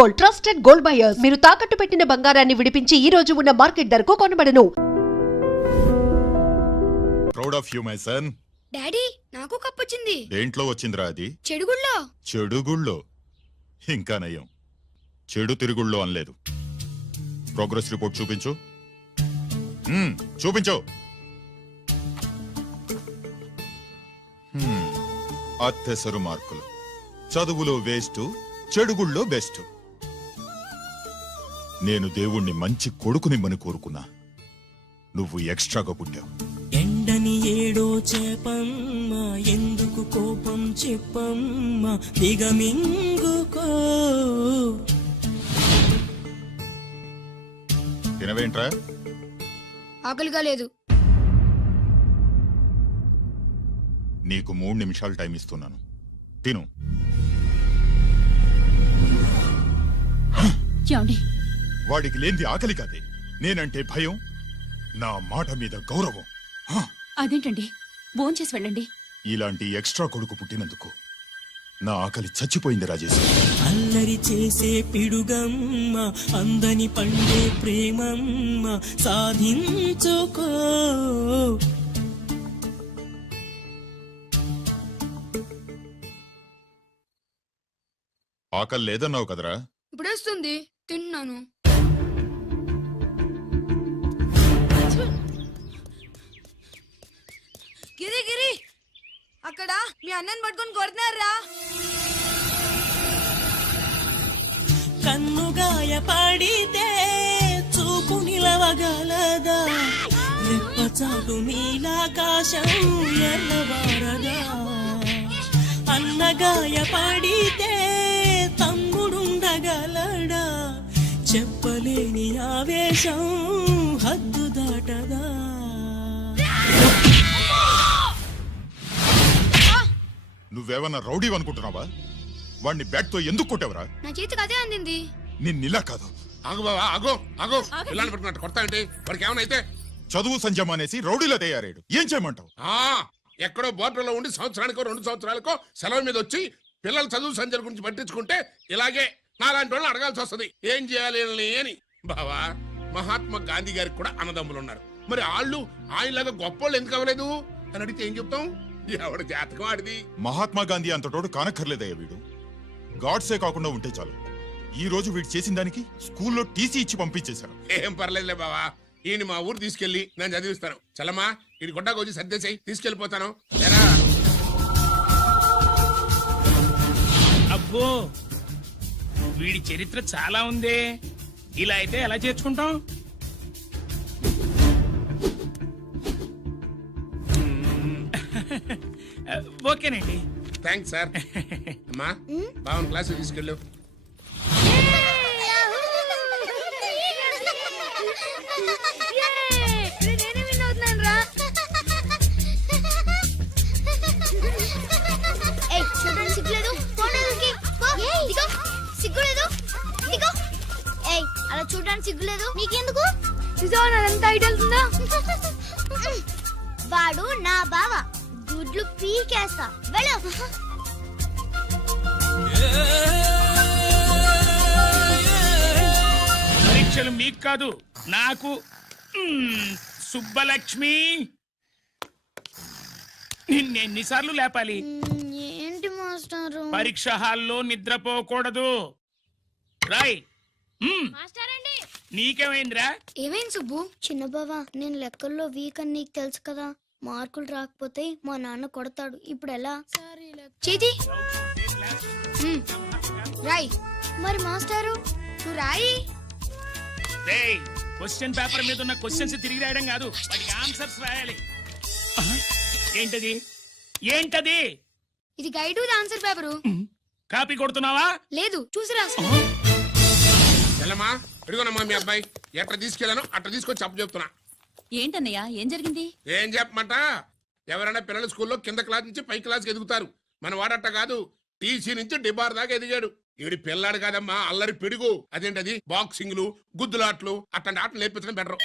Gold, trusted gold buyers. మీరు తాకట్టు పెట్టిన బంగారాన్ని విడిపించి ఈ రోజు ఉన్న మార్కెట్ ధరకు కొనబడను. Proud of you my son. Daddy నాకు కప్ వచ్చింది. దేంట్లో వచ్చిందిరా అది? చెడుగుళ్ళో. చెడుగుళ్ళో? ఇంకా నయం, చెడు తిరుగుళ్ళో అనలేదు. ప్రోగ్రెస్ రిపోర్ట్ చూపించు. చూపించు. అత్తెసరు మార్కులు. చదువులో వేస్ట్, చెడుగుళ్ళో బెస్ట్. నేను దేవుణ్ణి మంచి కొడుకునిమ్మని కోరుకున్నా. నువ్వు ఎక్స్ట్రాగా పుట్టావు. ఎండని ఏడో చేపమ్మ, ఎందుకు కోపం చెప్పమ్మ, దిగమింగుకో. తినవేంట్రా? ఆకలిగా లేదు. నీకు 3 నిమిషాలు టైం ఇస్తున్నాను, తిను. వాడికి లేనిది ఆకలి కాదే, నేనంటే భయం, నా మాట మీద గౌరవం. అదేంటండి, భోంచేసి వెళ్ళండి. ఇలాంటి ఎక్స్ట్రా కొడుకు పుట్టినందుకు నా ఆకలి చచ్చిపోయింది రాజేశ్. అల్లరి చేసే పిడుగమ్మ, అందని పండే ప్రేమమ్మ, సాధించుకో. ఆకలి లేదన్నావు కదరా? ఇప్పుడేస్తుంది, తిన్నాను. గిరి గిరి, అక్కడ మీ అన్నని పట్టుకొని కొడుతున్నారా? కన్నుగాయ పడితే చూపు నిలవగలదా, రెప్పచాటు నీలాకాశం ఎర్రబారదా. అన్నగాయ పడితే తమ్ముడుండగలడా, చెప్పలేని ఆవేశం హద్దు దాటదా. నువ్వేమన్నా రౌడీ అనుకుంటున్నావా? వాడిని బ్యాట్ తో ఎందుకు కొట్టావరా? నా చేతికి అదే అందింది. నిన్నిలా కాదు. ఆగు బావా, ఆగు ఆగు. పిల్లల్ని పెట్టుకున్నట్టు కొడతానంటే వాడికి ఏమైనా చదువు సంజయ్ అనేసి రౌడీలో తయారాడు. ఏం చేయమంటావు? ఎక్కడో బోర్డర్లో ఉండి సంవత్సరానికో 2 సంవత్సరాలకో సెలవు మీద వచ్చి పిల్లల చదువు సంజయ్ గురించి పట్టించుకుంటే ఇలాగే నాలాంటి వాళ్ళని అడగాల్సి వస్తుంది. ఏం చేయాలి అని. బావా, మహాత్మా గాంధీ గారికి కూడా అన్నదమ్ములు ఉన్నారు. మరి వాళ్ళు ఆయనలాగా గొప్పోళ్ళు ఎందుకు అవ్వలేదు అని అడిగితే ఏం చెప్తాం? ఎవడు జాతకం ఆడిది. మహాత్మా గాంధీ అంతటోడు కానక్కర్లేదయ్యా వీడు. గాడ్సే కాకుండా ఉంటే చాలు. ఈ రోజు వీడు చేసిన దానికి స్కూల్లో టీసీ ఇచ్చి పంపించేశారు. ఏం పర్లేదులే బావా, ఈయన మా ఊరు తీసుకెళ్లి నేను చదివిస్తాను. చలమా, ఇది గుడ్డకు వచ్చి సర్దేశాయి, తీసుకెళ్లిపోతాను. అబ్బో, వీడి చరిత్ర చాలా ఉంది. ఇలా అయితే ఎలా చేర్చుకుంటాం? ఓకేనండి. Thanks sir. అమ్మా, బావన్ క్లాస్ తీసుకెళ్ళు. అలా చూడడానికి సిగ్గులేదు నీకెందుకు? చూసావా ఐడియల్ ఉందా? వాడు నా బావ, గుడ్లు పీకేస్తా. వెళ్ళు. పరీక్షలు మీకు కాదు, నాకు. సుబ్బలక్ష్మి, నిన్నెన్నిసార్లు లేపాలి? ఏంటి మాస్టారు? పరీక్ష హాల్లో నిద్రపోకూడదు. రాయ్. నీకేమైందిరా? ఏమైంది సుబ్బు? చిన్న బావా, నేను లెక్కల్లో వీక్ అని నీకు తెలుసు కదా. మార్కులు రాకపోతే మా నాన్న కొడతాడు. ఇప్పుడు ఎలా? చేతి రాయ్. మరి మాస్టారు నువ్వు రాయి. క్వశ్చన్ పేపర్ మీద ఉన్న క్వశ్చన్స్ తిరిగి రాయడం కాదు, వాటికి ఆన్సర్స్ రాయాలి. ఏంటది? ఏంటది? ఇది గైడు, ఆన్సర్ పేపరు. కాపీ కొడుతున్నావా? లేదు, చూసి రాసు. చెల్లమ్మా, ఇదిగోనమ్మా మీ అబ్బాయి. ఎట్లా తీసుకెళ్ళాను అట్లా తీసుకొచ్చి అప్పు చెప్తున్నా. ఏంటన్నయ్యా, ఏం జరిగింది? ఏం చెప్పమంట? ఎవరైనా పిల్లల స్కూల్లో కింద క్లాస్ నుంచి పై క్లాస్కి ఎదుగుతారు. మన వాడట్ట కాదు, టీసీ నుంచి డిబార్ దాకా ఎదిగాడు. ఈడి పిల్లాడు కాదమ్మా, అల్లరి పిడుగు. అదేంటది, బాక్సింగ్లు, గుద్దులాట్లు, అట్లాంటి ఆటలు నేర్పించడం బెటర్.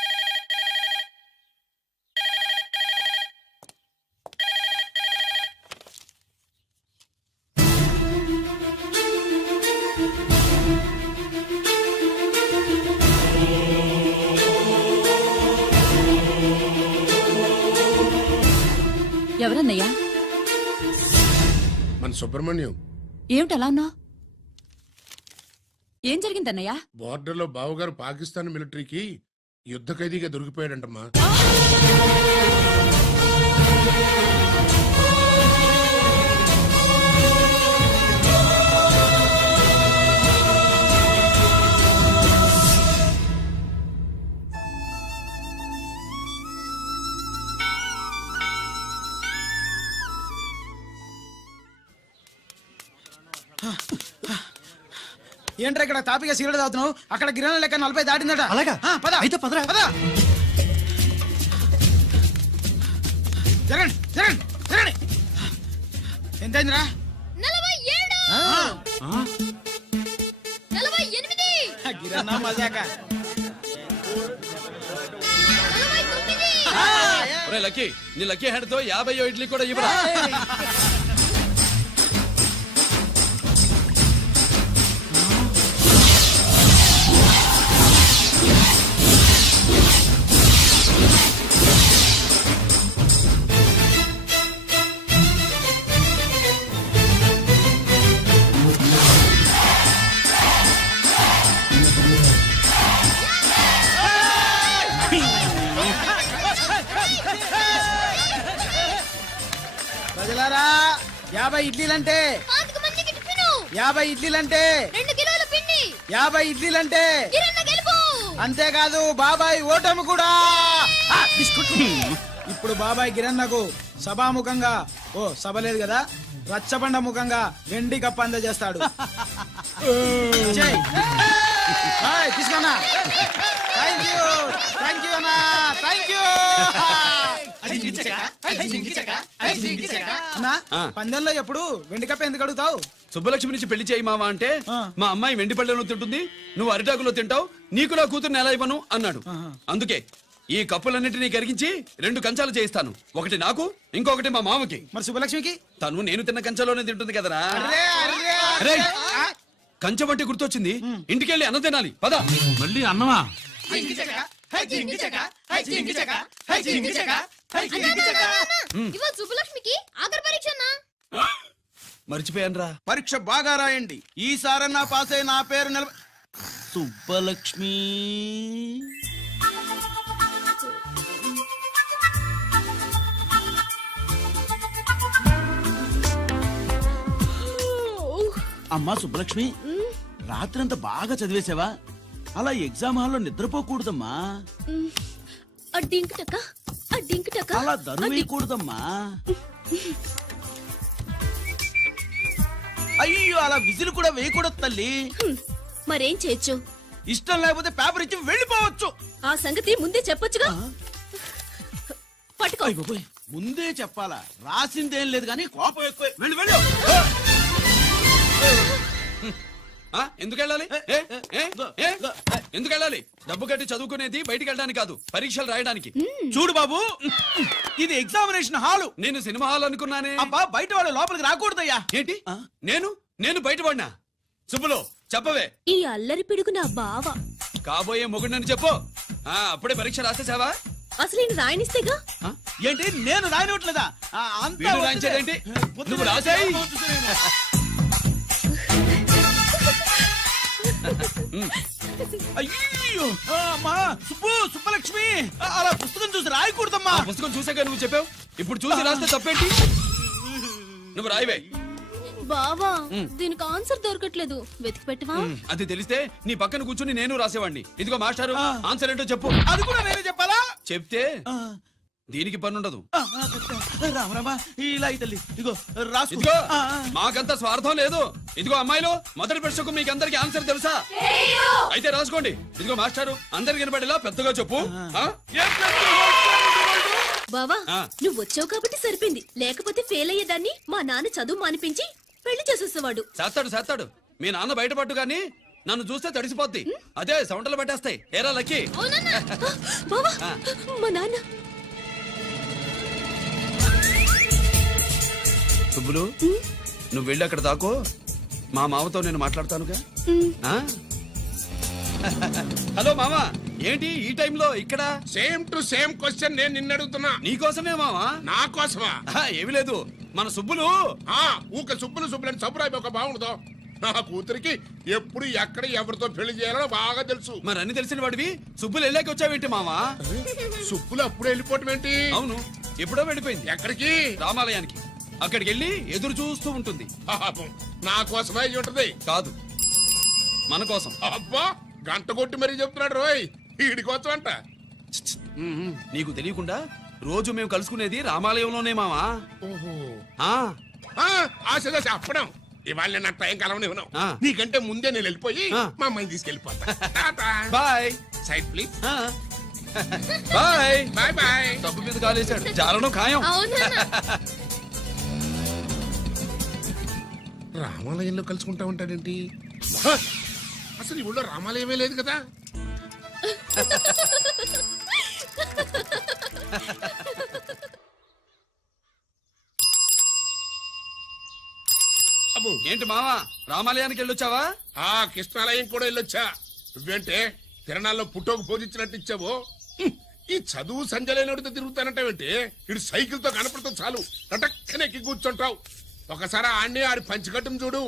నేను సుబ్రహ్మణ్యం. ఏమిటి అలా ఉన్నావు? ఏం జరిగిందన్నయ్య? బోర్డర్లో బావగారు పాకిస్తాన్ మిలిటరీకి యుద్ధ ఖైదీగా దొరికిపోయాడంటమ్మా. ఏంట్రా ఇక్కడ తాపిగా సిగరెట్ తాగుతున్నావు? అక్కడ గిరణం లెక్క 40 దాటిందట. అలాగా? పద అయితే పదరా. పద. జరగండి జరగండి జరగండి. ఎంతైందిరా? 47 గిరన్నా మజాక. లక్కీ నీ లక్కీ హ్యాండ్ తో 50 ఇడ్లీ కూడా ఇవ్వరా. ప్రజలారా 50 ఇడ్లీలంటే 50 ఇడ్లీలంటే 2 కిలోల పిండి 50 ఇడ్లీలంటే గిరన్న గెలుపు. అంతేకాదు బాబాయ్ ఓటమి కూడా. బిస్కుట్. ఇప్పుడు బాబాయ్ గిరన్నకు సభాముఖంగా సభ లేదు కదా, రచ్చబండ ముఖంగా వెండి కప్ప అందజేస్తాడు. తీసుకున్నా. థ్యాంక్ యూ అన్నా, థ్యాంక్ యూ. అన్నా పందెంలో ఎప్పుడు వెండి కప్ప ఎందుకు అడుగుతావు? సుబ్బలక్ష్మి నుంచి పెళ్లి చేయి మావా అంటే ఆ. మా అమ్మాయి వెండి పళ్ళెలో తింటుంది, నువ్వు అరిటాకులో తింటావు, నీకు నా కూతురు ఎలా ఇవ్వను అన్నాడు. అందుకే ఈ కప్పులన్నిటినీ కరిగించి 2 కంచాలు చేయిస్తాను. ఒకటి నాకు, ఇంకొకటి మా మామకి. మరి శుభలక్ష్మికి? తను నేను తిన్న కంచంలోనే తింటుంది కదరా. అర్రే, అర్రే, అరే ఆ, కంచం అంటే గుర్తొచ్చింది, ఇంటికెళ్ళి అన్నం తినాలి పద. మళ్ళీ అన్నమా? ఇవాళ సుబ్బలక్ష్మికి ఆఖరి పరీక్ష అన్నా. మర్చిపోయానురా. పరీక్ష బాగా రాయండి, ఈసారన్నా పాస్ అయి నా పేరు సుబ్బలక్ష్మి. అమ్మా సుబ్బలక్ష్మి, రాత్రంతా బాగా చదివేశావా? అలా ఎగ్జామ్ హాల్లో నిద్రపోకూడదమ్మా. అలా దరువేయకూడదమ్మా. అయ్యో అలా విజిల్ కూడా వేయకూడదు తల్లి. మరేం చేయొచ్చు? ఇష్టం లేకపోతే పేపర్ ఇచ్చి వెళ్ళిపోవచ్చు. ఆ సంగతి ముందే చెప్పొచ్చుగా. పట్టుకో. అయ్య బాబోయ్, ముందే చెప్పాలా? రాసిందేం లేదు కానీ కోపం ఎక్కువ. వెళ్ళు వెళ్ళు. ఆ, ఎందుకు వెళ్ళాలి? ఎందుకు వెళ్ళాలి? డబ్బు కట్టి చదువుకునేది బయటికి వెళ్ళడానికి కాదు, పరీక్షలు రాయడానికి. చూడు బాబు, ఇది ఎగ్జామినేషన్ హాలు. నేను సినిమా హాల్ అనుకున్నానే. అబ్బా బయట వాళ్ళు లోపలికి రాకూడదయ్యా. ఏంటి? నేను బయటపడినా? సుబ్బులు చెప్పవే. ఈ అల్లరి పిడుగు నా బావ. కాబోయే మొగుడిని చెప్పు. అప్పుడే పరీక్ష రాసేసావా? అసలు నేను రాయనిస్తేగా. ఏంటి నేను రాయనట్లేదా? వీడు రాయించేదేంటి? నువ్వు రాసేయ్. అయ్యో అమ్మా, సుబ్బలక్ష్మి అలా పుస్తకం చూసి రాయకూడదమ్మా. ఆ పుస్తకం చూసాక నువ్వు చెప్పావు, ఇప్పుడు చూసి రాస్తే తప్పేంటి? నువ్వు రాయవే. బావా దీనికి ఆన్సర్ దొరకట్లేదు, వెతికి పెట్టవా? అది తెలిస్తే నీ పక్కన కూర్చుని నేను రాసేవాడిని. ఇదిగో మాస్టారు, ఆన్సర్ ఏంటో చెప్పు. అది కూడా నేనే చెప్పాలా? చెప్తే దీనికి పని ఉండదు. రామరామా, ఇలా తల్లి ఇదిగో రాసుకో. ఇదిగో మాకంత స్వార్థం లేదు. ఇదిగో అమ్మాయిలు, మొదటి ప్రశ్నకు మీకు అందరికి ఆన్సర్ తెలుసా? అయితే రాసుకోండి. ఇదిగో మాస్టారు, అందరికి వినపడేలా పెద్దగా చెప్పు. బావా నువ్వు వచ్చావు కాబట్టి సరిపోయింది, లేకపోతే ఫెయిల్ అయ్యేదాన్ని. మా నాన్న చదువు మానిపించి పెళ్లి చేసేసేవాడు. చేస్తాడు. మీ నాన్న బయటపట్టు గాని నన్ను చూస్తే తడిసిపోద్ది. అదే సౌంటలు పట్టేస్తాయి. ఏరా లక్కీ. బావా మా నాన్న. సుబ్బులు, నువ్వు వెళ్ళి అక్కడ దాకో, మా మామతో నేను మాట్లాడతానుగా. హలో మామా, ఏంటి ఈ టైంలో ఇక్కడ? సేమ్ టు సేమ్ క్వశ్చన్ నేను నిన్ను అడుగుతున్నా. నీకోసమే మామా. నా కోసమా? ఏమి లేదు, మన సుబ్బులు ఊక సుబ్బులు సుబ్బులని సబ్బురాయి ఒక బాగుండదు. నా కూతురికి ఎప్పుడు ఎక్కడ ఎవరితో పెళ్లి చేయాలో బాగా తెలుసు. మరి అన్ని తెలిసిన వాడివి సుబ్బులు వెళ్ళాక వచ్చావేంటి మావా? సుబ్బులు అప్పుడు వెళ్ళిపోవటం ఏంటి? అవును, ఎప్పుడో వెళ్ళిపోయింది. ఎక్కడికి? రామాలయానికి. అక్కడికి వెళ్ళి ఎదురు చూస్తూ ఉంటుంది. పాపం, నా కోసమే అయి ఉంటది. కాదు, మన కోసం. అబ్బా, గంట కొట్టి మరీ చెప్తున్నాడు రోయ్, వీడి కోసం అంట. నీకు తెలియకుండా రోజు మేము కలుసుకునేది రామాలయంలోనే మావా. ఓహో, ఆ, ఆశ అప్పడం. ఇవాళ నేను నాకు టైం కలవని ఉన్నావు. ఆ. నీకంటే ముందే నేను వెళ్ళిపోయి ఆ. మా అమ్మాయిని తీసుకెళ్ళిపోతా. Bye. Side please. Bye. Bye bye. డబ్బు మీద కాలేశాడు, జారడం ఖాయం. రామాలయంలో కలుసుకుంటా ఉంటాడేంటి? హ! అసలు ఈ ఊళ్ళో రామాలయమే లేదు కదా. అబ్బో, ఏంటి మావా, రామాలయానికి వెళ్ళొచ్చావా? ఆ కృష్ణాలయం కూడా వెళ్ళొచ్చా. నువ్వేంటే తిరణాల్లో పుట్టోకు పూజించినట్టు ఇచ్చావు. ఈ చదువు సంజలైనడితో తిరుగుతానంటావేంటి? ఇటు సైకిల్ తో కనపడతాం చాలు నటక్కనెక్కి కూర్చుంటావు. ఒకసారి ఆడిని ఆడి పంచికట్టును చూడు,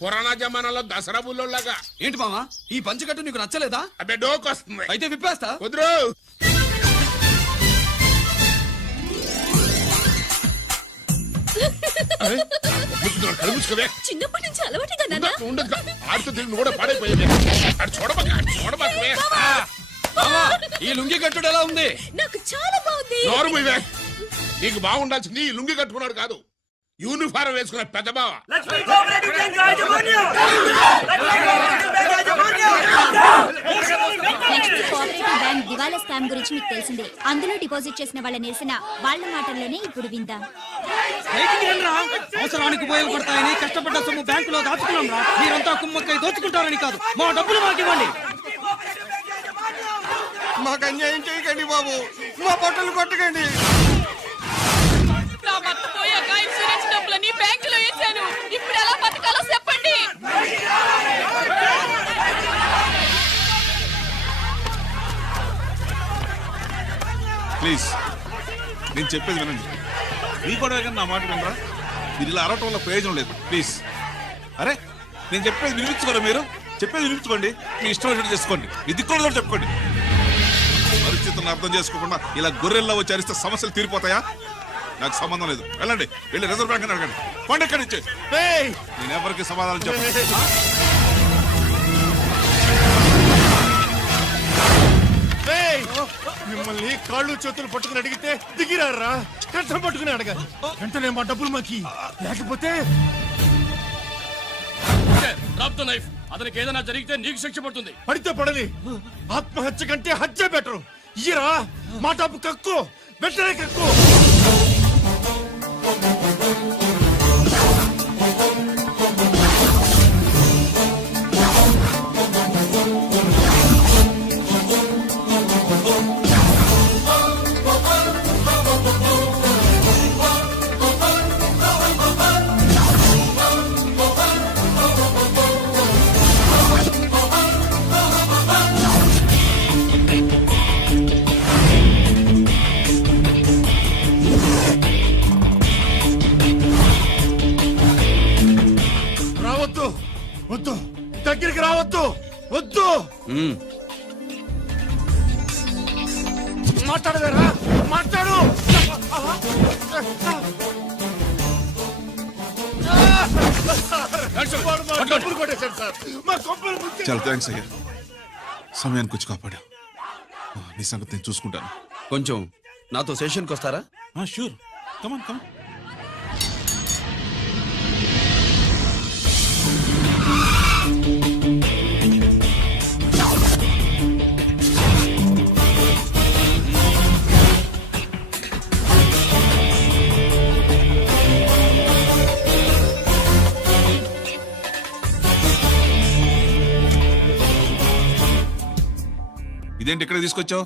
పురాణ జమానాలో దసరా బుల్లోలాగా. ఏంటి మావా, ఈ పంచకట్టు నీకు నచ్చలేదా? అబ్బే డోకు వస్తుంది. అయితే విప్పేస్తా. కుదురు. కలుగుచ్చుకోవే. చిన్నప్పటి నుంచి అలవాటుగా నాన్న. ఉండదు, ఆడితో తిరిగి కూడా పాడైపోయింది. అటు చూడబాకవే. మావా, ఈ లుంగి కట్టుడు ఎలా ఉంది? నాకు చాలా బాగుంది. నోరు మూయవే. నీకు బాగుండాల్సింది ఈ లుంగి కట్టుకున్నాడు కాదు, యూనిఫారం వేసుకున్న పెద్ద బావ. నెక్స్ట్ కోఆపరేటివ్ బ్యాంక్ దివాలా స్కామ్ గురించి మీకు తెలిసిందే. అందులో డిపాజిట్ చేసిన వాళ్ళ నిరసన వాళ్ళ మాటల్లోనే ఇప్పుడు విందాం. అవసరానికి ఉపయోగపడతాయని కష్టపడ్డ సొమ్ము బ్యాంకులో దాచుకున్నాం రా. మీరంతా కుమ్మక్కై దోచుకుంటారని కాదు, మా డబ్బులు మాకివ్వండి. మాకు అన్యాయం చేయకండి బాబు, మా బట్టలు కొట్టకండి. నా భర్త పోయాక ఇన్సూరెన్స్ డబ్బులని బ్యాంకులో వేశాను. ఇప్పుడు ఎలా బతకాలో చెప్పండి. ప్లీజ్, నేను చెప్పేది వినండి. మీ కూడా నా మాట వినరా? మీరు ఇలా అరవటం వల్ల ప్రయోజనం లేదు. ప్లీజ్. అరే, నేను చెప్పేది వినిపించుకోరా? మీరు చెప్పేది వినిపించుకోండి, మీ ఇష్టం వచ్చినట్టు చేసుకోండి, మీ దిక్కులో చెప్పుకోండి. పరిస్థితులను అర్థం చేసుకోకుండా ఇలా గొర్రెల్లో వచ్చి అరిస్తే సమస్యలు తీరిపోతాయా? నాకు సంబంధం లేదు. వెళ్ళండి, వెళ్ళి రిజర్వ్ బ్యాంక్ అని అడగండి. పండి ఎక్కడి నుంచి. నేను ఎవరికి సమాధానం చెప్పను. మిమ్మల్ని కాళ్ళు చేతులు పట్టుకుని అడిగితే దిగిరారా? కష్టం పట్టుకుని అడగాలి. వెంటనే మా డబ్బులు మాకి, లేకపోతే నైఫ్. అతనికి ఏదైనా జరిగితే నీకు శిక్ష పడుతుంది. పడితే పడని, ఆత్మహత్య కంటే హత్య బెటరు. ఇయ్యరా మా డబ్బు, కక్కు, వెంటనే కక్కు. వద్దు, దగ్గరికి రావద్దు, వద్దు. మాట్లాడవేరా? మాట్లాడు. డబ్బులు కొట్టేశాడు సార్, మా కొంపలు ముంచె-. చాలా థ్యాంక్స్ అయ్యా, సమయానికి వచ్చి కాపాడా. నీ సంగతి నేను చూసుకుంటాను. కొంచెం నాతో సెషన్కి వస్తారా? షూర్, కమాన్ కమాన్. ఇదేంటి ఇక్కడ తీసుకొచ్చావు?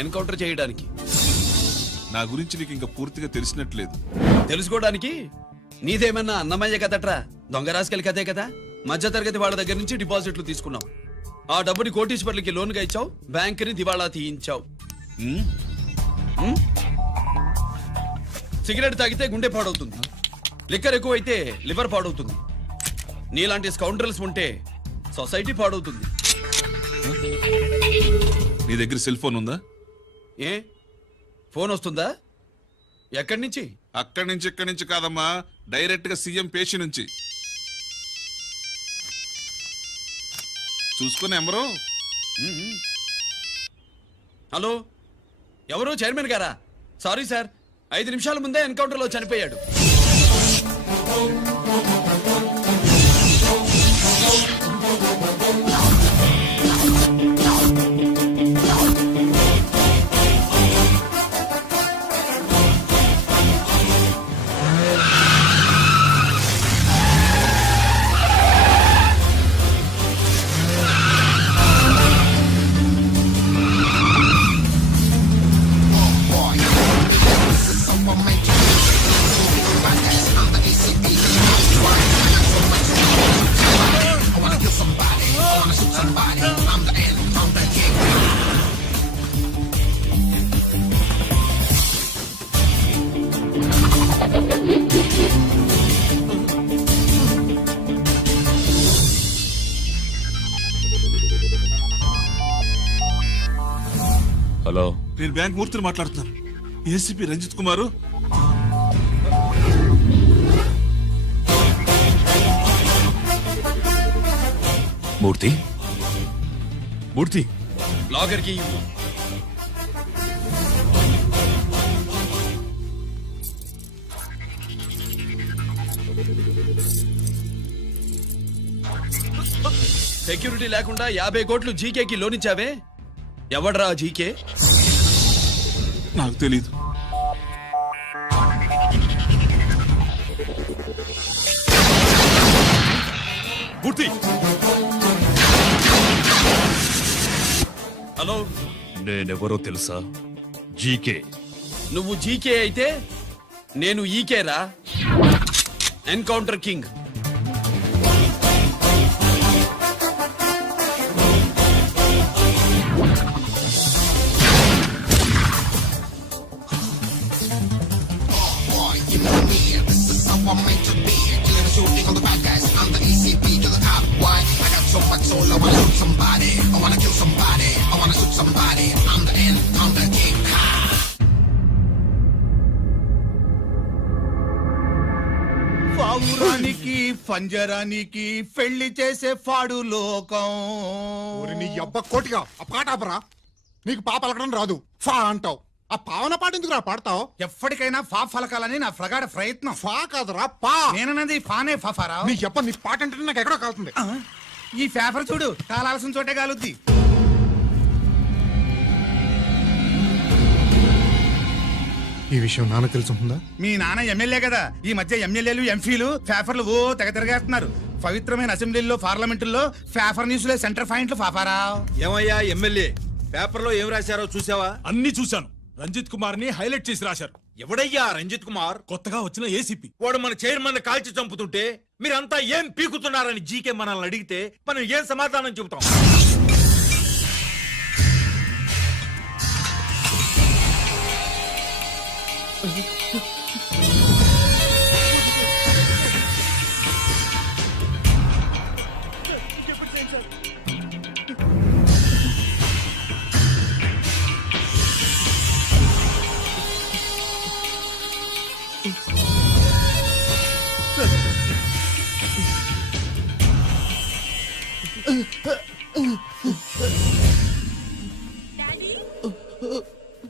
ఎన్కౌంటర్ చేయడానికి. నా గురించి నీకు ఇంకా పూర్తిగా తెలిసినట్లేదు. తెలుసుకోవడానికి నీదేమన్నా అన్నమయ్య కదట్రా, దొంగ రాసుకెళ్ళి కదే కదా. మధ్య తరగతి వాళ్ళ దగ్గర నుంచి డిపాజిట్లు తీసుకున్నావు. ఆ డబ్బుని కోటీశ్వర్లకి లోన్గా ఇచ్చావు, బ్యాంకుని దివాళా తీయించావు. సిగరెట్ తాగితే గుండె పాడవుతుంది, లిక్కర్ ఎక్కువైతే లివర్ పాడవుతుంది. నీలాంటి స్కౌండ్రల్స్ ఉంటే సొసైటీ పాడవుతుంది. నీ దగ్గర సెల్ ఫోన్ ఉందా? ఏ ఫోన్ వస్తుందా? ఎక్కడి నుంచి? అక్కడి నుంచి ఇక్కడి నుంచి కాదమ్మా, డైరెక్ట్ గా సీఎం పేషి నుంచి. చూసుకుని ఎవరు? హలో, ఎవరు? చైర్మన్ గారా? సారీ సార్, 5 నిమిషాల ముందే ఎన్కౌంటర్లో చనిపోయాడు. హలో, నేను బ్యాంక్ మూర్తిని మాట్లాడుతున్నాను. ఏసీపీ రంజిత్ కుమారు. మూర్తి, మూర్తి, లాగర్ కి సెక్యూరిటీ లేకుండా 50 కోట్లు జీకేకి లోన్ ఇచ్చావే, ఎవడ్రా జీకే? నాకు తెలీదు. మూర్తి, హలో, నేనెవరో తెలుసా? జీకే. నువ్వు జీకే అయితే నేను ఈకే రా, ఎన్కౌంటర్ కింగ్. పావురానికి పంజరానికి పెళ్లి చేసే ఫాడు లోకం. నీ అబ్బ కోటిగా ఆ పాట ఆపరా. నీకు పా పలకడం రాదు, ఫా అంటావు. ఆ పావన పాట ఎందుకు రా పాడతావు? ఎప్పటికైనా ఫా ఫలకాలని నా ప్రగాఢ ప్రయత్నం. ఫా కాదురా పా. నేనన్నది ఫానే ఫారా. నీ అబ్బ నీ పాట అంటే నాకు ఎక్కడో కాలుతుంది. ఈ పేపర్ చూడు, కాలాల్సిన చోటే కాలుద్ది. ఈ విషయం నాన్న తెలుసుందా? మీ నాన్న ఎమ్మెల్యే కదా. ఈ మధ్య ఎమ్మెల్యేలు ఎంపీలు పేపర్లు ఓ తెగ తిరగేస్తున్నారు. పవిత్రమైన అసెంబ్లీలో పార్లమెంటుల్లో పేపర్ న్యూస్లో సెంటర్ పాయింట్లు ఫాఫారా. ఏమయ్యా ఎమ్మెల్యే, పేపర్లో ఏం రాశారో చూసావా? అన్ని చూశాను. రంజిత్ కుమార్ ని హైలైట్ చేసి రాశారు. ఎవడయ్యా రంజిత్ కుమార్? కొత్తగా వచ్చిన ఏసీపీ. వాడు మన చైర్మన్ కాల్చి చంపుతుంటే మీరంతా ఏం పీకుతున్నారని జీకే మనల్ని అడిగితే మనం ఏం సమాధానం చెబుతాం?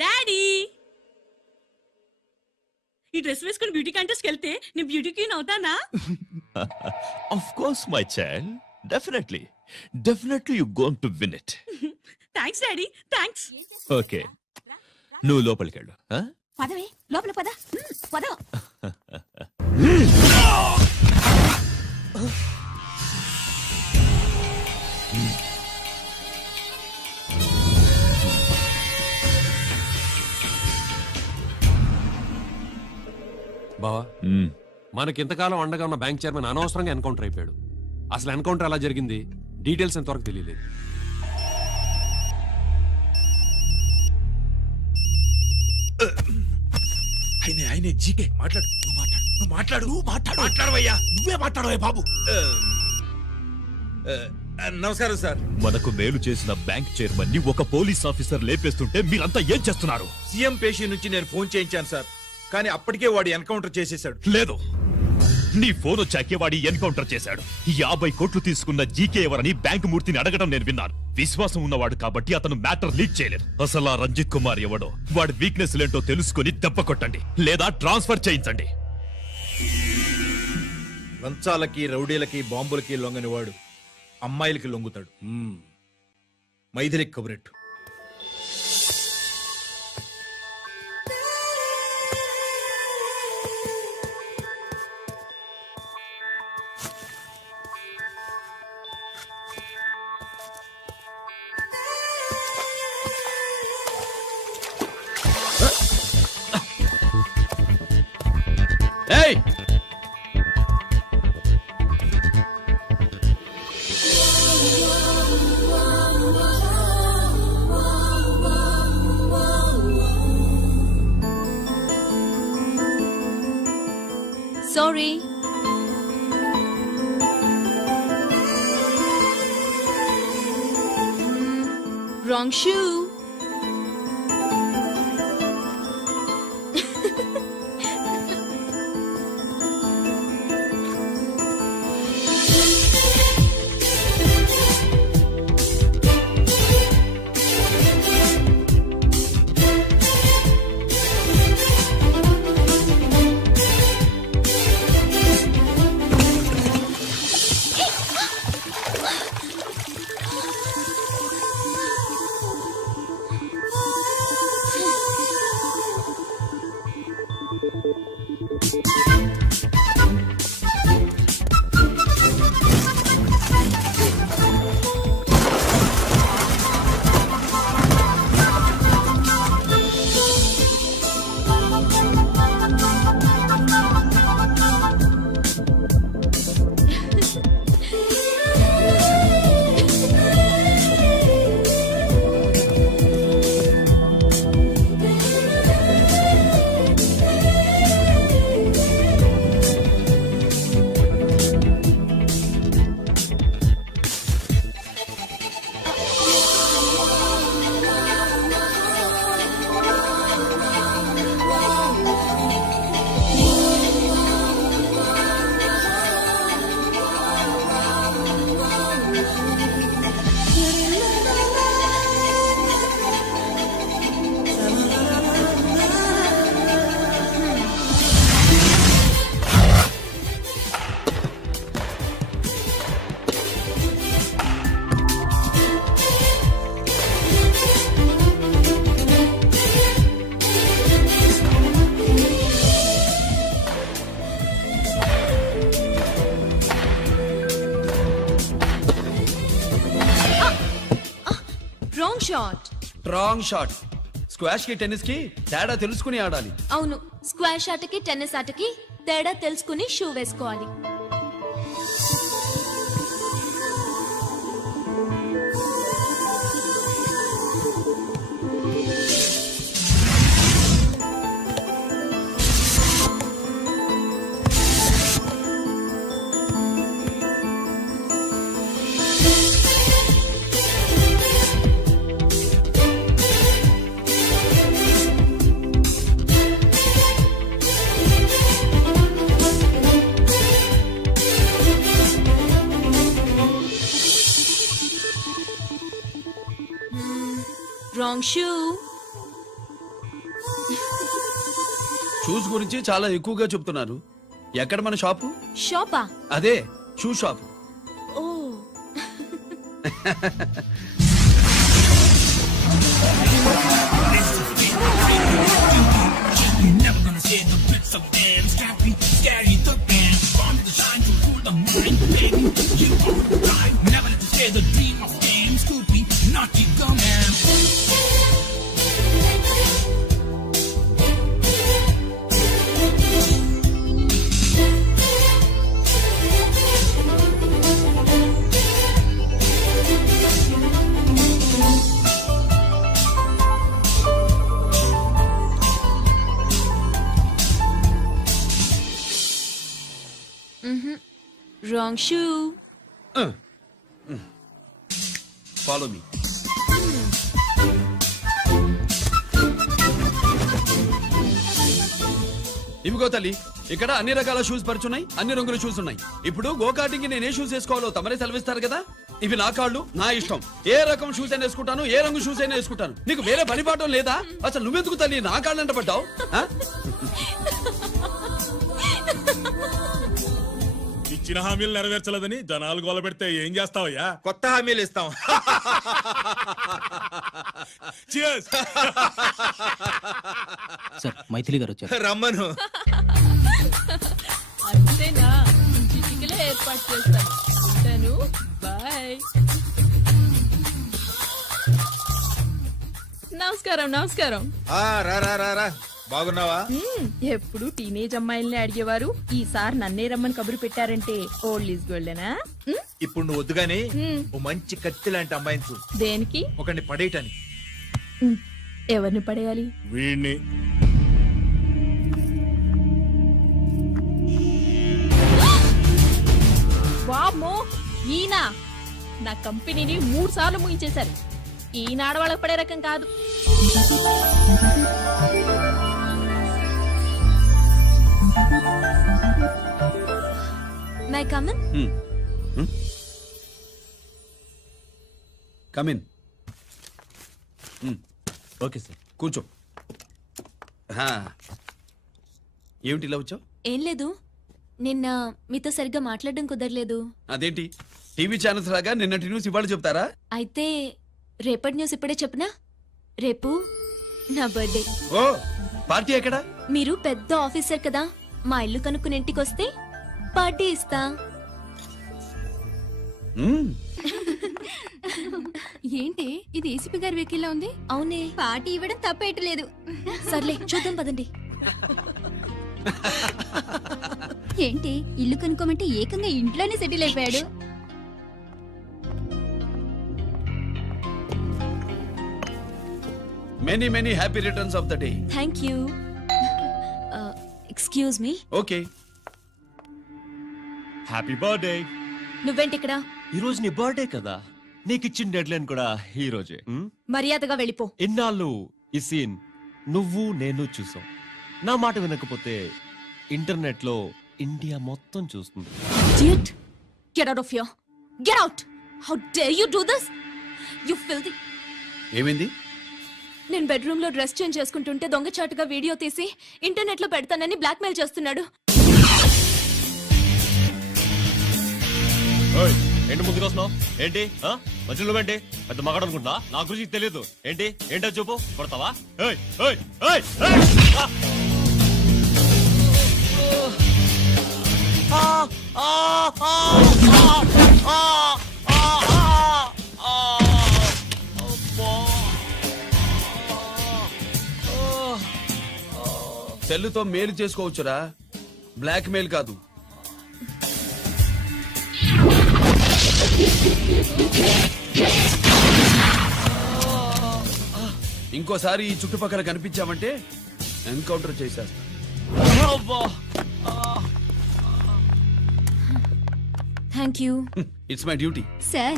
డాడీ, ఈ డ్రెస్ వేసుకుని బ్యూటీ కాంటెస్ట్ వెళ్తే నేను బ్యూటీ క్వీన్ అవుతానా? Of course, my child. Definitely. Definitely you're going to win it. Thanks daddy, thanks. Okay. నువ్వు లోపలికి వెళ్ళు. పదవే, లోపల పద. పద. బావా, మనకి ఇంతకాలం అండగా ఉన్న బ్యాంక్ చైర్మన్ అనవసరంగా ఎన్కౌంటర్ అయిపోయాడు. అసలు ఎన్కౌంటర్ ఎలా జరిగింది, డీటెయిల్స్ ఎంతవరకు తెలియలేదు. ఆయనే జీకే మాట్లాడు నువ్వు మాట్లాడవయ్యా నువ్వే మాట్లాడవయ్యా బాబు. నమస్కారం సార్. మనకు మేలు చేసిన బ్యాంక్ చైర్మన్ ని ఒక పోలీస్ ఆఫీసర్ లేపేస్తుంటే మీరంతా ఏం చేస్తున్నారు? సీఎం పేషి నుంచి నేను ఫోన్ చేయించాను సార్, కానీ అప్పటికే వాడు ఎన్కౌంటర్ చేసేశాడు. లేదు, నీ ఫోన్ వచ్చాకే వాడి ఎన్కౌంటర్ చేశాడు. 50 కోట్లు తీసుకున్న జీకే ఎవరని బ్యాంకు మూర్తిని అడగడం నేను విన్నాను. విశ్వాసం ఉన్నవాడు కాబట్టి అతను మ్యాటర్ లీక్ చేయలేదు. అసలు ఆ రంజిత్ కుమార్ ఎవడో, వాడి వీక్నెస్ ఏంటో తెలుసుకుని దెబ్బ కొట్టండి లేదా ట్రాన్స్ఫర్ చేయించండి. లంచాలకి రౌడీలకి బాంబులకి లొంగని వాడు అమ్మాయిలకి లొంగుతాడు. మైథిలికి కబురెట్టు. ఏయ్, sorry. Wrong shoe. Wrong shot. Wrong shot. Squash కి టెన్నిస్ కి తేడా తెలుసుకుని ఆడాలి. అవును, స్క్వాష్ ఆటకి టెన్నిస్ ఆటకి తేడా తెలుసుకుని షూ వేసుకోవాలి. Wrong shoe. షూస్ గురించి చాలా ఎక్కువగా చెప్తున్నారు. ఎక్కడ మన షాపు? షాపా? అదే షూ షాప్. ఓ. Wrong shoe. Follow me. ఇవిగో తల్లి, ఇక్కడ అన్ని రకాల షూస్ పరుచున్నాయి, అన్ని రంగుల షూస్ ఉన్నాయి. ఇప్పుడు గోకాటింగ్ నేను ఏ షూస్ వేసుకోవాలో తమరే సెలవిస్తారు కదా. ఇవి నా కాళ్ళు, నా ఇష్టం. ఏ రకం షూస్ అయినా వేసుకుంటాను, ఏ రంగు షూస్ అయినా వేసుకుంటాను. నీకు వేరే పనిపాఠం లేదా? అసలు నువ్వెందుకు తల్లి నా కాళ్ళు అంట పడ్డావు? ఇచ్చిన హామీలు నెరవేర్చలేదని జనాలు గోల పెడితే ఏం చేస్తావయ్యా? కొత్త హామీలు ఇస్తాం. సార్ మైథిలి గారు వచ్చారు. రమ్మను. అంతేనా? చిటికలే ఏర్పాటు చేస్తాను. ఉంటాను. బాయ్. నమస్కారం. నమస్కారం. రా రా రా రా. బాగున్నావా? ఎప్పుడు టీనేజ్ అమ్మాయిల్ని అడిగేవారు, ఈసారి నన్నే రమ్మని కబురు పెట్టారంటే ఓల్డ్ ఈజ్ గోల్డెనా? ఇప్పుడు నువ్వు వద్దుగానే ఓ మంచి కత్తి లాంటి అమ్మాయిని చూడు. దేనికి? ఒకరిని పడేయటానికి. ఎవరిని పడేయాలి? వీణ్ణి. వామ్మో, ఈయన నా కంపెనీని 3 సార్లు ముగించేశారు. ఈయన ఆడవాళ్ళకి పడే రకం కాదు. My come on. Come in. Okay sir. కూర్చో. ఏమిటి ఇలా వచ్చావు? ఏం లేదు, నిన్న మీతో సరిగ్గా మాట్లాడడం కుదరలేదు. అదేంటి టీవీ ఛానల్స్ లాగా నిన్నటి న్యూస్ ఇవాళ చెప్తారా? అయితే రేపటి న్యూస్ ఇప్పుడే చెప్పనా? రేపు నా బర్త్డే. ఓ, పార్టీ ఎక్కడ? మీరు పెద్ద ఆఫీసర్ కదా, మా ఇల్లు కనుక్కుని ఇంటికి వస్తే పార్టీ ఇస్తా. ఏంటి ఇది ఏసీపీ గారి వెహికల్ ఉంది? అవునే, పార్టీ ఇవ్వడం తప్పేయట్లేదు. సర్లే చూద్దాం పదండి. ఏంటి ఇల్లు కనుక్కోమంటే ఏకంగా ఇంట్లోనే సెటిల్ అయిపోయాడు. Many many happy returns of the day. Thank you. Excuse me. Okay. Happy birthday. నువ్వేంటి ఇక్కడ? ఈ రోజు నీ బర్త్డే కదా, నీకు ఇచ్చిన డెడ్ లైన్ కూడా ఈ రోజే. మర్యాదగా వెళ్ళిపో. ఇన్నాళ్ళు ఈ సీన్ నువ్వు నేను చూసాం. నా మాట వినకపోతే ఇంటర్నెట్ లో ఇండియా మొత్తం చూస్తుంది. Idiot! Get out of here. Get out! How dare you do this? You filthy. ఏమైంది? నేను బెడ్రూమ్ లో డ్రెస్ చేంజ్ చేసుకుంటుంటే దొంగచాటుగా వీడియో తీసి ఇంటర్నెట్ లో పెడతానని బ్లాక్మెయిల్ చేస్తున్నాడు. ఏంటి ముందుకు వస్తున్నావు? ఏంటి మధ్యలో ఏంటి? పెద్ద మగాడు అనుకుంటా, నా గురించి తెలియదు. ఏంటి ఏంటో చూపు, కొడతావా? సెల్లుతో మేలు చేసుకోవచ్చురా, బ్లాక్ మెయిల్ కాదు. ఇంకోసారి ఈ చుట్టుపక్కల కనిపించామంటే ఎన్కౌంటర్ చేసేస్తా. Thank you. It's my duty. Sir,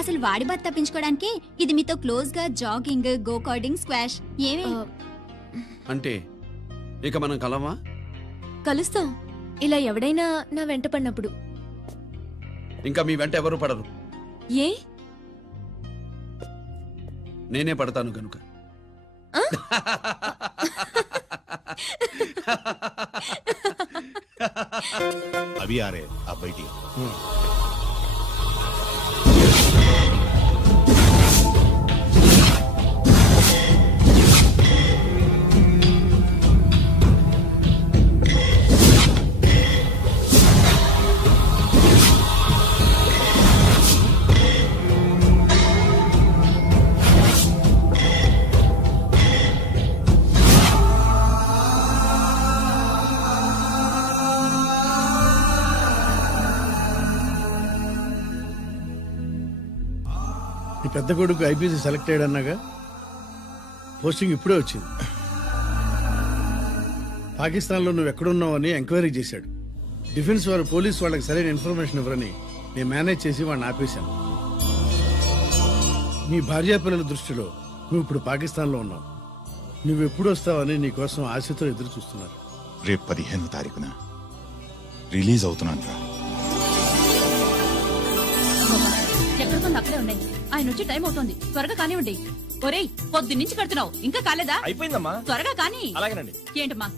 అసలు వాడి బాధ తప్పించుకోవడానికి ఇది మీతో క్లోజ్ గా జాగింగ్, గో కార్డింగ్, స్క్వాష్ ఏమే అంటే ఇక మనం కలవా? కలుస్తాం, ఇలా ఎవడైనా నా వెంట పడినప్పుడు. ఇంకా మీ వెంట ఎవరు పడరు. ఏ? నేనే పడతాను కనుక. అవి ఆరే ఆ బయటి. నీ పెద్ద కొడుకు ఐపీసీ సెలెక్ట్ అయ్యాడన్నాగా, పోస్టింగ్ ఇప్పుడే వచ్చింది. పాకిస్తాన్లో నువ్వు ఎక్కడున్నావు అని ఎంక్వైరీ చేశాడు. డిఫెన్స్ వారు పోలీస్ వాళ్ళకి సరైన ఇన్ఫర్మేషన్ ఇవ్వరని నేను మేనేజ్ చేసి వాడిని ఆపేశాను. నీ భార్యాపిల్లల దృష్టిలో నువ్వు ఇప్పుడు పాకిస్తాన్లో ఉన్నావు. నువ్వు ఎప్పుడు వస్తావని నీ కోసం ఆశతో ఎదురు చూస్తున్నారు. రేపు 15వ తారీఖున రిలీజ్ అవుతున్నాను రా. ఎక్కడికో అక్కడే ఉన్నాయి. ఆయన వచ్చి టైం అవుతోంది, త్వరగా కానివ్వండి. ఒరేయ్, పొద్దున్నుంచి కడుతున్నావు, ఇంకా కాలేదా? అయిపోయిందమ్మా. త్వరగా కానీ. అలాగేనండి. ఏంటమ్మా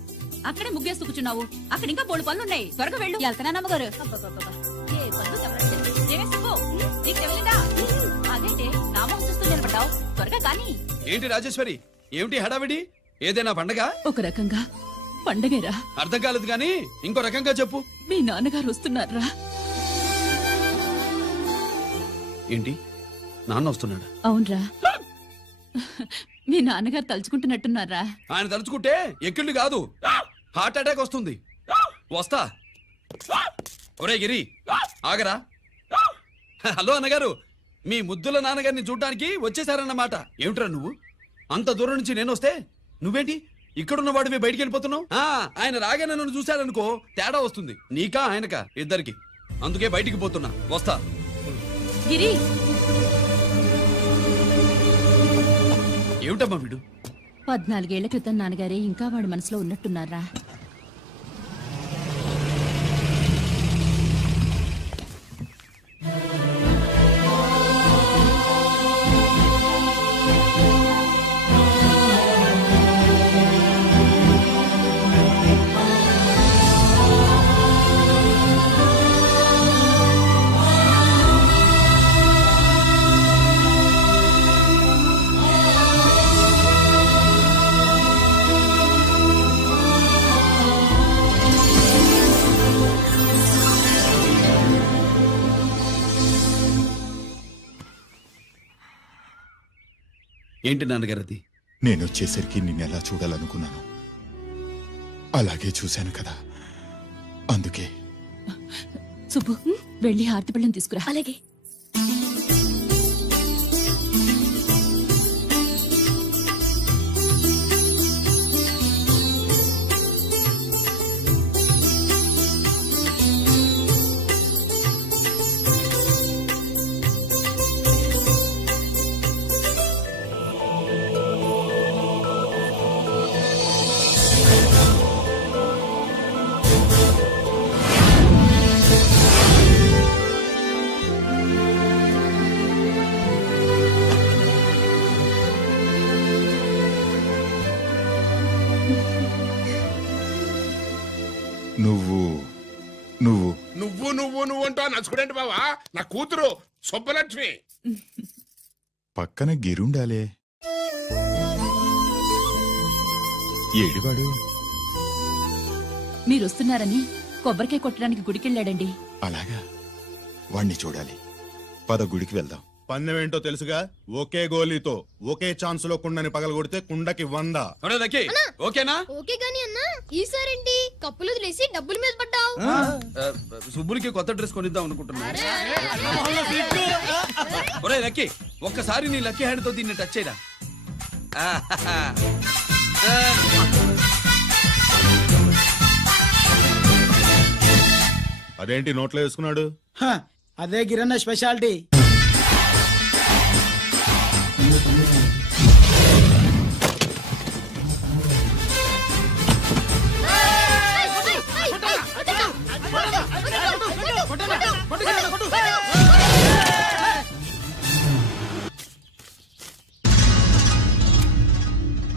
అక్కడే ముగ్గేస్తూ కూర్చున్నావు? అక్కడ ఇంకా 3 పనులు ఉన్నాయి, త్వరగా వెళ్ళు. వెళ్తానమ్మగారు. ఏ పనులు చెప్పలేదు. ఏమే సుబ్బు, నీకు తెలియదా? అదేంటి నామం చూస్తూ నిలబడ్డావు, త్వరగా కానీ. ఏంటి రాజేశ్వరి, ఏమిటి హడావిడి? ఏదైనా పండగ? ఒక రకంగా పండగేరా. అర్థం కాలేదు గాని ఇంకో రకంగా చెప్పు. మీ నాన్నగారు వస్తున్నారా? ఏంటి, నాన్న వస్తున్నాడు? అవునరా, మీ నాన్నగారు తలుచుకుంటున్నట్టున్నారా? ఆయన తలుచుకుంటే ఎక్కిళ్ళు కాదు, హార్ట్ అటాక్ వస్తుంది. వస్తా. ఒరే గిరి, ఆగరా. హలో అన్నగారు, మీ ముద్దుల నాన్నగారిని చూడటానికి వచ్చేసారన్నమాట. ఏమిట్రా నువ్వు? అంత దూరం నుంచి నేను వస్తే నువ్వేంటి ఇక్కడున్న వాడివి బయటికి వెళ్ళిపోతున్నావు? ఆయన రాగానే నన్ను చూశారనుకో తేడా వస్తుంది, నీకా ఆయనకా ఇద్దరికి. అందుకే బయటికి పోతున్నా, వస్తా. గిరి, ఏమిటమ్మా వీడు? 14 ఏళ్ల క్రితం నాన్నగారే ఇంకా వాడి మనసులో ఉన్నట్టున్నారా? ఏంటి నాన్నగారు అది? నేను వచ్చేసరికి నిన్నెలా చూడాలనుకున్నాను అలాగే చూశాను కదా, అందుకే. సుబ్బు, వెళ్ళి హారతి పళ్ళని తీసుకురా. అలాగే. నువ్వు నువ్వు నువ్వు నువ్వు నువ్వు అంటా నచ్చుకునేంటి బావా? నా కూతురు సుబ్బలక్ష్మి. పక్కన గిరుండాలే. ఏడివాడు? మీరొస్తున్నారని కొబ్బరికాయ కొట్టడానికి గుడికెళ్ళాడండి. అలాగా, వాణ్ణి చూడాలి. పద, గుడికి వెళ్దాం. పందెం ఏంటో తెలుసుగా, ఒకే గోలీతో ఒకే ఛాన్స్ లో కుండని పగలగొడితే కుండకి 100. ఓకేనా? ఓకే గాని అన్నా, ఈసారేంటి కప్పులు వదిలేసి డబ్బుల మీద పడ్డావు? సుబ్బులకి కొత్త డ్రెస్ కొనిద్దాం అనుకుంటున్నా. ఒరే లక్కీ, ఒక్కసారి నీ లక్కీ హ్యాండ్ తో దీన్ని టచ్ చేయరా. అదేంటి నోట్లో వేసుకున్నాడు? అదే గిరన్న స్పెషాలిటీ.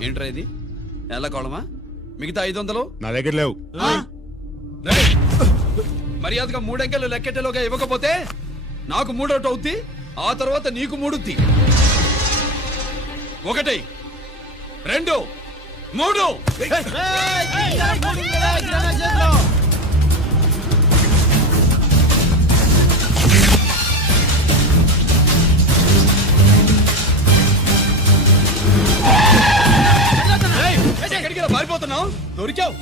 ఏంట్రా ఇది? ఎలా కోళమా? మిగతా 500 నా దగ్గర లేవు. మర్యాదగా 3 అంకెలు లెక్కెట్టలోగా ఇవ్వకపోతే నాకు 3 అవుద్ది, ఆ తర్వాత నీకు 3. 1 2 3. ఎక్కడికి పారిపోతున్నావు? దొరికావు.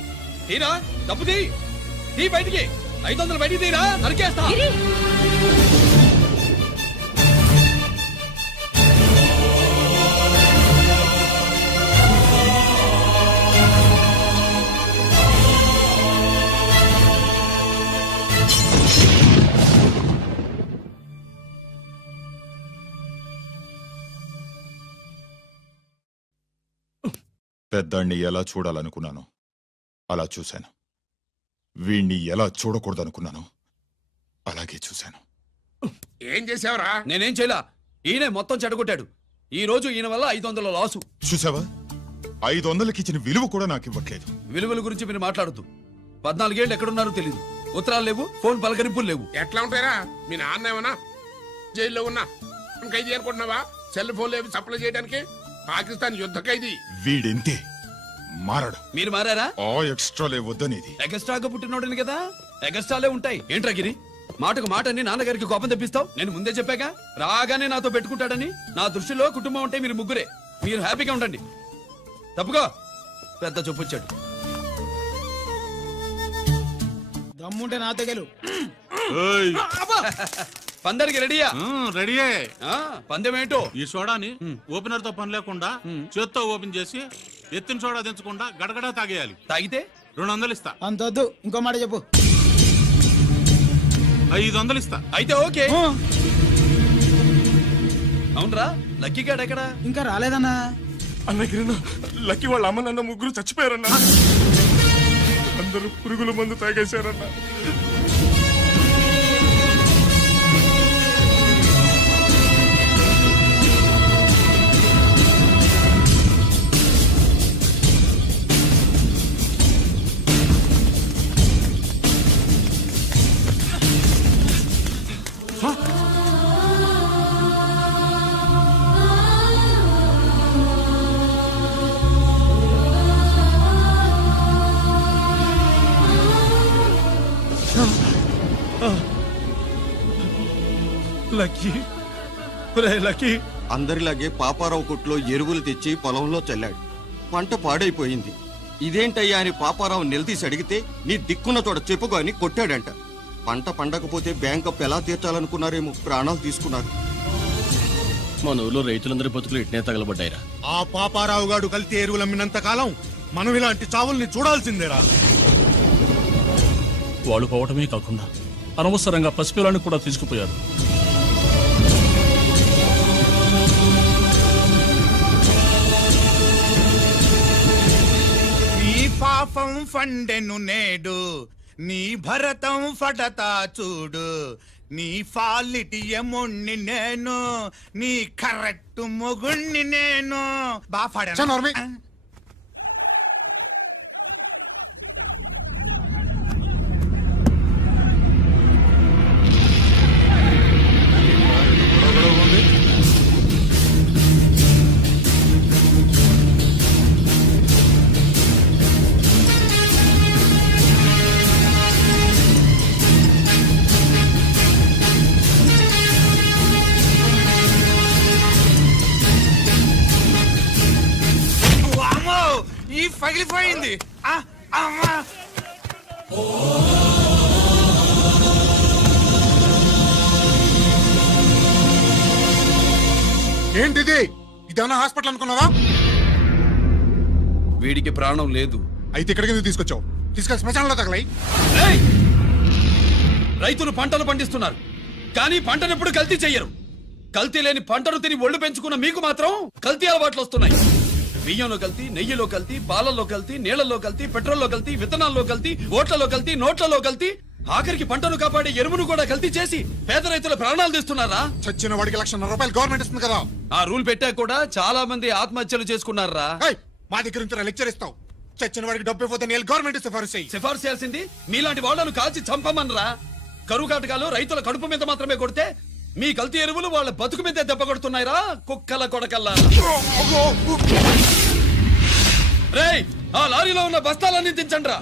తీరా డబ్బు తీ బయటికి. 500 బయటికి తీరా, నరికేస్తా. పెద్దాన్ని ఎలా చూడాలనుకున్నానో అలా చూశాను. వీణ్ణి ఎలా చూడకూడదనుకున్నానో అలాగే చూశాను. ఏం చేసావురా? నేనేం చేయలా, ఈయనే మొత్తం చెడగొట్టాడు. ఈ రోజు ఈయన వల్ల 500 లాసు. చూసావా, 500కి ఇచ్చిన విలువ కూడా నాకు ఇవ్వట్లేదు. విలువల గురించి మీరు మాట్లాడద్దు. 14 ఏళ్ళు ఎక్కడున్నారో తెలియదు. ఉత్తరాలు లేవు, ఫోన్ పలకరింపులు లేవు. ఎట్లా ఉంటారా? మీ నాన్న ఏమన్నా జైల్లో ఉన్నా ఖైదీ అనుకుంటున్నావా? సెల్ ఫోన్ లేవు సప్లై చేయడానికి. పాకిస్తాన్ యుద్ధ ఖైదీ. వీడింతే, మారడు. మీరు మారారా? ఆ ఎక్స్ట్రాలే వద్దనేది. ఎగస్ట్రాగా పుట్టినోడని కదా, ఎగస్ట్రాలే ఉంటాయి. ఏంట్రా గిరి, మాటకు మాట అని నాన్నగారికి కోపం తెప్పిస్తావు? నేను ముందే చెప్పాగా రాగానే నాతో పెట్టుకుంటాడని. నా దృష్టిలో కుటుంబం అంటే మీరు ముగ్గురే. మీరు హ్యాపీగా ఉండండి. తప్పుగా పెద్ద చెప్పొచ్చాడు. దమ్ముంటే నా తెగలు. పందరికి రెడీయా? రెడీయే. పందెం ఏంటో? ఈ సోడాని ఓపెనర్ తో పని లేకుండా చేత్తో ఓపెన్ చేసి ఎత్తిన సోడా దించకుండా గడగడా తాగేయాలి. తాగితే 200 ఇస్తా. అంతొద్దు, ఇంకో మాట చెప్పు. 500 ఇస్తా. అయితే ఓకే. అవునరా, లక్కీ గాడు ఎక్కడా? ఇంకా రాలేదన్నా. అన్నగిరిన లక్కీ వాళ్ళ అమ్మ నాన్న ముగ్గురు చచ్చిపోయారన్నా. అందరూ పురుగుల మందు తాగేశారన్నా. Lucky, lucky. అందరిలాగే పాపారావు కొట్లో ఎరువులు తెచ్చి పొలంలో చల్లాడు. పంట పాడైపోయింది. ఇదేంటయ్యా అని పాపారావు నిలదీసి అడిగితే నీ దిక్కున్న చోట చెప్పుకో అని కొట్టాడంట. పంట పండకపోతే బ్యాంక్ అప్పు ఎలా తీర్చాలనుకున్నారేమో ప్రాణాలు తీసుకున్నారు. మన ఊళ్ళో రైతులందరి బతుకులు ఇట్నే తగలబడ్డాయిరా. ఆ పాపారావు గాడు కల్తీ ఎరువులు అమ్మినంత కాలం మనం ఇలాంటి చావుల్ని చూడాల్సిందేరా. వాళ్ళు పోవటమే కాకుండా అనవసరంగా పసిపిల్లాన్ని కూడా తీసుకుపోయారు. నీ పాపం ఫండెను నేడు, నీ భరతం ఫడతా చూడు. నీ ఫాలిటి ఎముణ్ణి నేను, నీ కరెక్ట్ మొగుణ్ణి నేను. బాగా పగిలిపోయింది. ఏంటిది? ఇదేమన్నా హాస్పిటల్ అనుకున్నావా? వీడికి ప్రాణం లేదు. అయితే ఇక్కడికి ఎందుకు తీసుకొచ్చావు? తీసుకెళ్ళి శ్మశానంలో తగలై. రైతులు పంటలు పండిస్తున్నారు, కానీ పంటనెప్పుడు కల్తీ చెయ్యరు. కల్తీ లేని పంటను తిని ఒళ్ళు పెంచుకున్న మీకు మాత్రం కల్తీ అలవాట్లు వస్తున్నాయి. బియ్యంలో కల్తీ, నెయ్యిలో కల్తీ, పాలల్లో కల్తీ, నీళ్లలో కల్తీ, పెట్రోల్లో కల్తీ, విత్తనాల్లో కల్తీ, ఓట్లలో కల్తీ, నోట్లలో కల్తీ, ఆఖరికి పంటను కాపాడే ఎరువును కూడా కల్తీ చేసి పేద రైతుల ప్రాణాలు తీస్తున్నారా? చచ్చిన వాడికి ₹1,00,000 గవర్నమెంట్ ఇస్తుంది కదా. ఆ రూల్ పెట్టా కూడా చాలా మంది ఆత్మహత్యలు చేసుకున్నారా? మా దగ్గర నుంచి లెక్చర్ ఇస్తావు. చచ్చిన వాడికి డబ్బు ఇవ్వతే నేను గవర్నమెంట్ సిఫార్సు చేయాల్సింది మీలాంటి వాళ్ళను కాల్చి చంపమనరా? కరువు కాటకాలు రైతుల కడుపు మీద మాత్రమే కొడితే మీ కల్తీ ఎరువులు వాళ్ళ బతుకు మీద దెబ్బ కొడుతున్నాయిరా కుక్కల కొడకల్లా. రేయ్, ఆ లారీలో ఉన్న బస్తాలన్నీ దించండ్రా.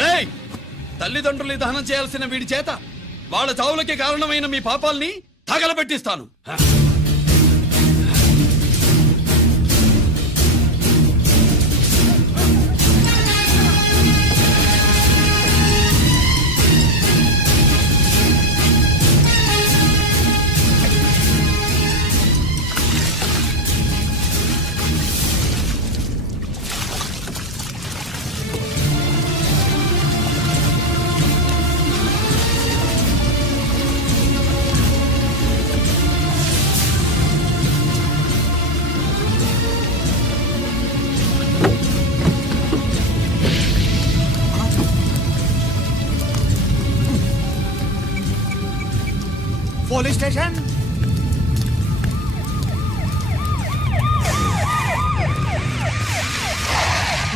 రేయ్, తల్లిదండ్రుల్ని దహనం చేయాల్సిన వీడి చేత వాళ్ళ చావులకి కారణమైన మీ పాపాల్ని తగలబెట్టిస్తాను. Police station.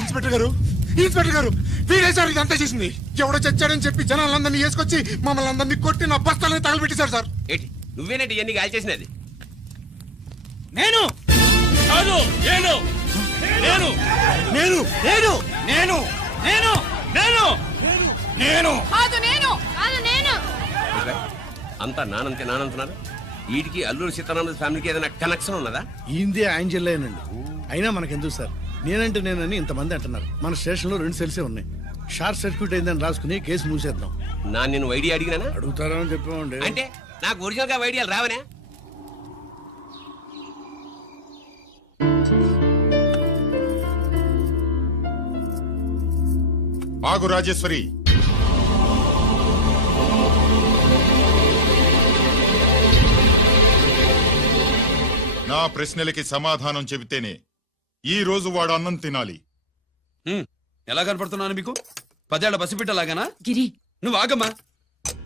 ఇన్స్పెక్టర్ గారు, ఇన్స్పెక్టర్ గారు, వీడే సార్ ఇదంతా చేసింది. ఎవడో చచ్చాడని చెప్పి జనాలందరినీ వేసుకొచ్చి మమ్మల్ని అందరినీ కొట్టి నా బస్తాలని తగలబెట్టేశారు సార్. ఏంటి నువ్వేనండి ఇవన్నీ గాలి చేసినది? నేను కాదు, నేను నేను నేను నేను నేను నేను నేను నేను కాదు నేను అంతా నానంటున్నారు. వీటికి అల్లూరు సీతారామరాజు ఫ్యామిలీకి ఏదైనా కనెక్షన్ ఉన్నదా? ఈందే ఆయన జిల్లానండి. అయినా మనకెందుకు సార్, నేనంటే నేనని ఇంతమంది అంటున్నారు. మన స్టేషన్ లో 2 సెల్సే ఉన్నాయి. షార్ట్ సర్క్యూట్ అయిందని రాసుకుని కేసు మూసేద్దాం. నేను ఐడియా అడిగినా అడుగుతారా అని చెప్పామండి. అంటే నాకు ఒరిజినల్ గా ఐడియాలు రావనే? ఆగు రాజేశ్వరి. నా ప్రశ్నలకి సమాధానం చెబితేనే ఈ రోజు వాడు అన్నం తినాలి. ఎలా కనపడుతున్నాను మీకు? 10 ఏళ్ల పసిపిట్టలాగానా? గిరి, నువ్వు ఆగమ్మా.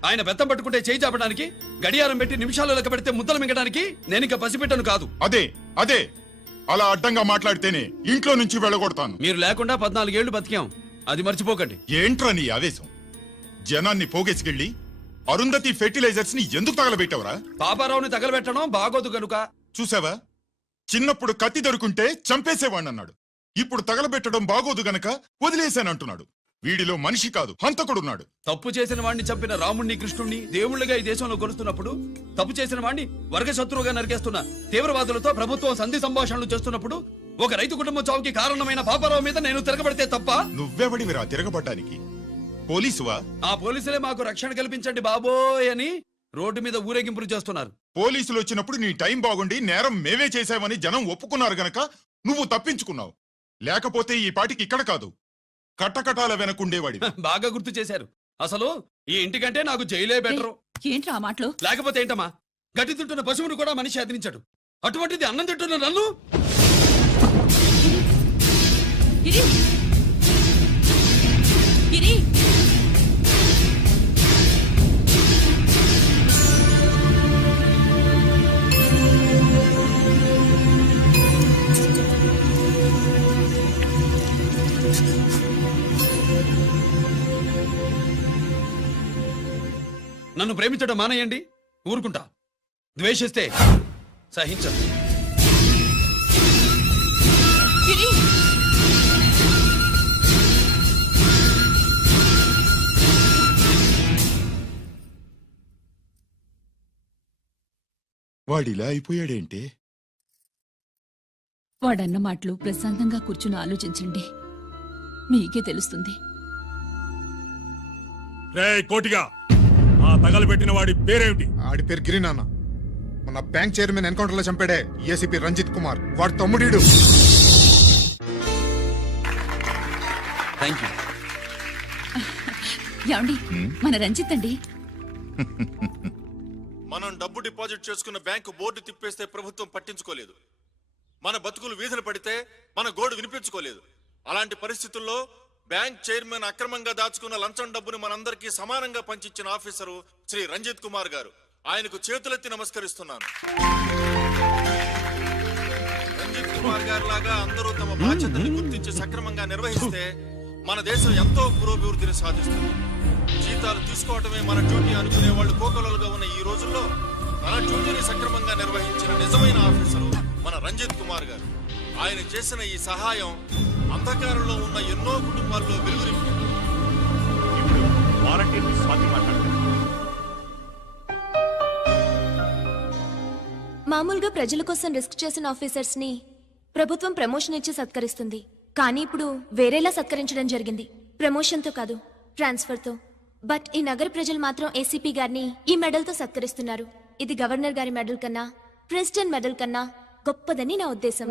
ఆయన బెత్తం పట్టుకుంటే చేయి చాపడానికి, గడియారం పెట్టి నిమిషాలు లెక్క పెడితే ముద్దలు మింగడానికి నేను ఇంకా పసిపిట్టను కాదు. అదే అదే అలా అడ్డంగా మాట్లాడితేనే ఇంట్లో నుంచి వెళ్ళగొడతాను. మీరు లేకుండా 14 ఏళ్లు బతికాం, అది మర్చిపోకండి. ఏంట్రా నీ ఆవేశం? జనాన్ని పోగేసుకెళ్ళి అరుంధతి ఫెర్టిలైజర్స్ ని ఎందుకు తగలబెట్టావరా? పాపారావుని తగలబెట్టడం బాగోదు గనుక. చూసావా, చిన్నప్పుడు కత్తి దొరుకుంటే చంపేసేవాణ్ణన్నాడు. ఇప్పుడు తగలబెట్టడం బాగోదు గనక వదిలేశానంటున్నాడు. వీడిలో మనిషి కాదు, హంతకుడున్నాడు. తప్పు చేసిన వాడిని చంపిన రాముణ్ణి, కృష్ణుణ్ణి దేవుళ్ళుగా ఈ దేశంలో కొలుస్తున్నప్పుడు, తప్పు చేసిన వాడిని వర్గశత్రువుగా నరికేస్తున్న తీవ్రవాదులతో ప్రభుత్వం సంధి సంభాషణలు చేస్తున్నప్పుడు, ఒక రైతు కుటుంబం చావుకి కారణమైన పాపారావు మీద నేను తిరగబడితే తప్ప? నువ్వెవడివిరా తిరగబడ్డానికి? పోలీసువా? ఆ పోలీసులే మాకు రక్షణ కల్పించండి బాబోయ్ అని రోడ్డు మీద ఊరేగింపులు చేస్తున్నారు. పోలీసులు వచ్చినప్పుడు నీ టైం బాగుండి నేరం మేమే చేశామని జనం ఒప్పుకున్నారు గనక నువ్వు తప్పించుకున్నావు. లేకపోతే ఈ పాటికి ఇక్కడ కాదు, కట్టకటాల వెనకుండేవాడి. బాగా గుర్తు చేశారు. అసలు ఈ ఇంటికంటే నాకు జైలే బెటరు. ఏంట్రా ఆ మాటలు? లేకపోతే ఏంటమ్మా, గట్టి తింటున్న పశువును కూడా మనిషి అదిరించాడు. అటువంటిది అన్నం తింటున్న నన్ను? గిరి, గిరి, నన్ను ప్రేమించడం మానేయండి, ఊరుకుంటా. ద్వేషిస్తే సహించదు. గిరి, వాడిలా అయిపోయాడేంటే? వాడన్న మాటలు ప్రశాంతంగా కూర్చుని ఆలోచించండి, మీకే తెలుస్తుంది. రే కోటిగా, ఆ తగలబెట్టిన వాడి పేరేమిటి? ఆడి పేరు గిరి నాన్న. మన బ్యాంక్ చైర్మన్ ఎన్కౌంటర్ లో చంపాడే ఏసీపీ రంజిత్ కుమార్, వాడి తమ్ముడీడు. Thank you. ఏమండి, మన రంజిత్ అండి. మనం డబ్బు డిపాజిట్ చేసుకున్న బ్యాంకు బోర్డు తిప్పేస్తే ప్రభుత్వం పట్టించుకోలేదు. మన బతుకులు వీధులు పడితే మన గోడు వినిపించుకోలేదు. అలాంటి పరిస్థితుల్లో బ్యాంక్ చైర్మన్ అక్రమంగా దాచుకున్న లంచం డబ్బుని మనందరికీ సమానంగా పంచిచ్చిన ఆఫీసరు శ్రీ రంజిత్ కుమార్ గారు. ఆయనకు చేతులెత్తి నమస్కరిస్తున్నాను. రంజిత్ కుమార్ గారు లాగా అందరూ తమ బాధ్యతను గుర్తించి సక్రమంగా నిర్వహిస్తే మన దేశం ఎంతో పురోభివృద్ధిని సాధిస్తుంది. జీతాలు తీసుకోవటమే మన డ్యూటీ అనుకునే వాళ్ళు కోకొలలుగా ఉన్న ఈ రోజుల్లో మన డ్యూటీని సక్రమంగా నిర్వహించిన నిజమైన ఆఫీసరు మన రంజిత్ కుమార్ గారు. ఆయన చేసిన ఈ సహాయం అంధకారంలో ఉన్న ఎన్నో కుటుంబాల్లో వెలుగు నింపింది. మామూలుగా ప్రజల కోసం రిస్క్ చేసిన ఆఫీసర్స్ ని ప్రభుత్వం ప్రమోషన్ ఇచ్చి సత్కరిస్తుంది. కానీ ఇప్పుడు వేరేలా సత్కరించడం జరిగింది. ప్రమోషన్ తో కాదు, ట్రాన్స్ఫర్ తో. బట్ ఈ నగర ప్రజలు మాత్రం ఏసీపీ గారిని ఈ మెడల్ తో సత్కరిస్తున్నారు. ఇది గవర్నర్ గారి మెడల్ కన్నా, ప్రెసిడెంట్ మెడల్ కన్నా గొప్పదని నా ఉద్దేశం.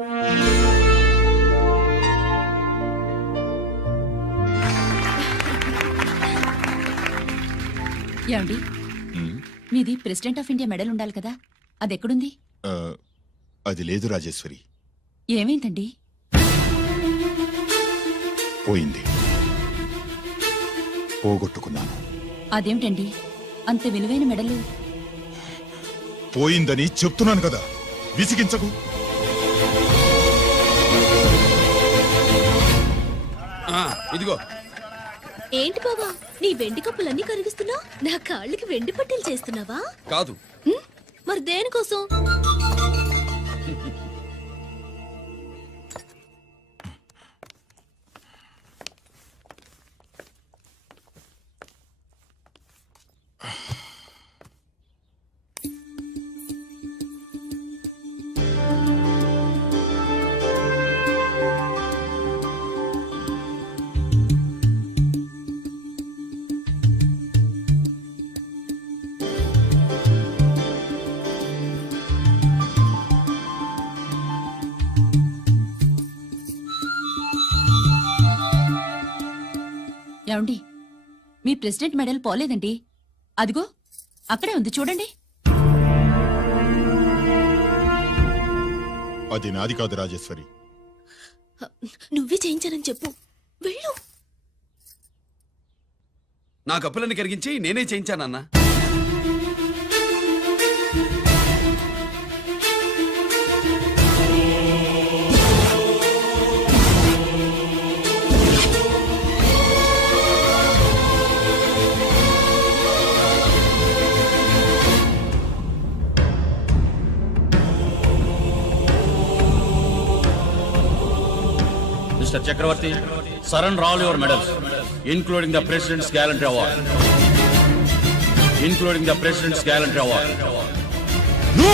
ఏమండి, మీది ప్రెసిడెంట్ ఆఫ్ ఇండియా మెడల్ ఉండాలి కదా, అది ఎక్కడుంది? అది లేదు రాజేశ్వరి. ఏమైందండి? పోయింది. పోగొట్టుకున్నాను. అదేమిటండి అంత విలువైన మెడలు? పోయిందని చెప్తున్నాను కదా, విసిగించకు. ఇదిగో. ఏంటి బాబా, నీ వెండి కప్పులన్నీ కరిగిస్తున్నావు? నా కాళ్ళకి వెండి పట్టీలు చేస్తున్నావా? కాదు. మరి దేనికోసం? ఏమండి, మీ ప్రెసిడెంట్ మెడల్ పోలేదండి. అదిగో అక్కడే ఉంది, చూడండి. అది నాది కాదు రాజేశ్వరి. నువ్వే చేయించానని చెప్పు. వెళ్ళు. నా కప్పులన్నీ కరిగించి నేనే చేయించానన్నా. Mr. Chakravarti, surrender all your medals, including the President's Gallantry Award. Including the President's Gallantry Award. No!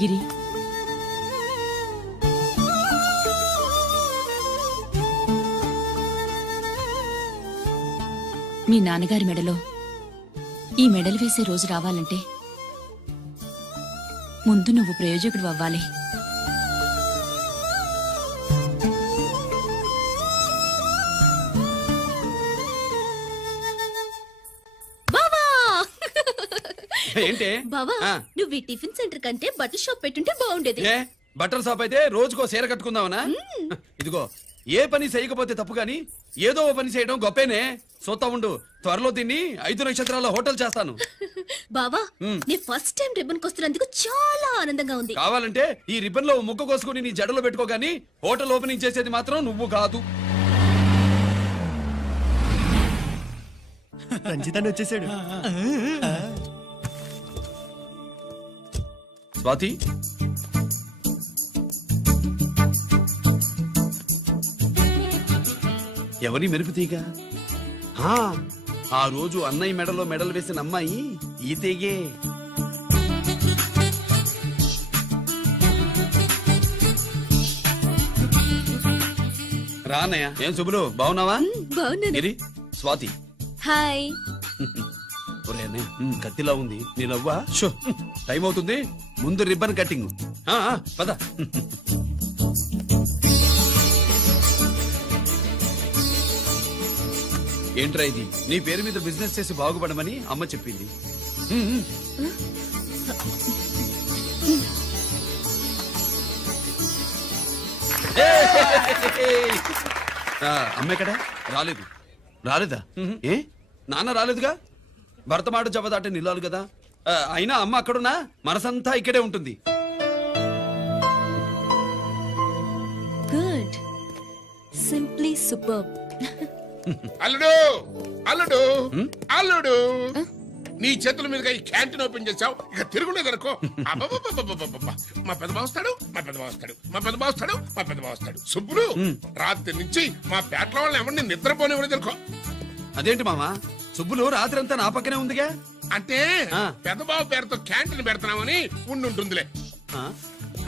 గిరి, మీ నాన్నగారి మెడలో ఈ మెడల్ వేసే రోజు రావాలంటే ముందు నువ్వు ప్రయోజకుడు అవ్వాలి. ఏంటి బావా, నువ్వు ఈ టిఫిన్ సెంటర్ కంటే బట్టల షాప్ పెట్టుంటే బాగుండేది. ఏ బట్టల షాప్ అయితే రోజుకో చీర కట్టుకుందామనా? ఇదిగో, ఏ పని చేయకపోతే తప్పు గాని ఏదో ఓ పని చేయడం గొప్పేనే. చూస్తా ఉండు, త్వరలో దీన్ని 5 నక్షత్రాల హోటల్ చేస్తాను. బావా, నీ ఫస్ట్ టైం రిబ్బన్ కొస్తున్నందుకు చాలా ఆనందంగా ఉంది. కావాలంటే ఈ రిబ్బన్ లో ముక్క కోసుకుని నీ జడలో పెట్టుకోగాని హోటల్ ఓపెనింగ్ చేసేది మాత్రం నువ్వు కాదు. రంజితాన్ని వచ్చేసాడు. స్వాతి, ఎవరి మెరుపు తీగ? ఆ రోజు అన్నయ్య మెడలో మెడలు వేసిన అమ్మాయి ఈ తీగే. రానయ్య. ఏం శుభులు బాగున్నావా? బాగున్నాను. గిరి, స్వాతి. హాయ్. ఒరే అన్నయ్య, కత్తిలా ఉంది నీ నవ్వా? షో, టైం అవుతుంది, ముందు రిబ్బన్ కటింగ్. పద. ఏంట్రా ఇది? నీ పేరు మీద బిజినెస్ చేసి బాగుపడమని అమ్మ చెప్పింది. అమ్మ ఎక్కడా? రాలేదు. రాలేదా? ఏ నాన్న రాలేదుగా? భర్త మాట జవదాటే నిల్లాలు కదా. అయినా అమ్మ అక్కడున్నా మనసంతా ఇక్కడే ఉంటుంది. Good, simply super. అల్లుడు అల్లుడు అల్లుడు, నీ చేతుల మీదుగా ఈ క్యాంటీన్ ఓపెన్ చేసావు, ఇక తిరుగులేదనుకో. మా పెద్ద బావస్తాడు, మా పెద్ద బావస్తాడు, మా పెద్ద బావస్తాడు, మా పెద్ద బావస్తాడు. సుబ్బులు, రాత్రి నుంచి మా పేటలో వాళ్ళని ఎవరిని నిద్రపోనివ్వలేదు అనుకో. అదేంటి మామా, సుబ్బులు రాత్రి అంతా నా పక్కనే ఉందిగా? అంటే పెద్ద బావ పేరుతో క్యాంటీన్ పెడుతున్నామని ఉండుంటుందిలే.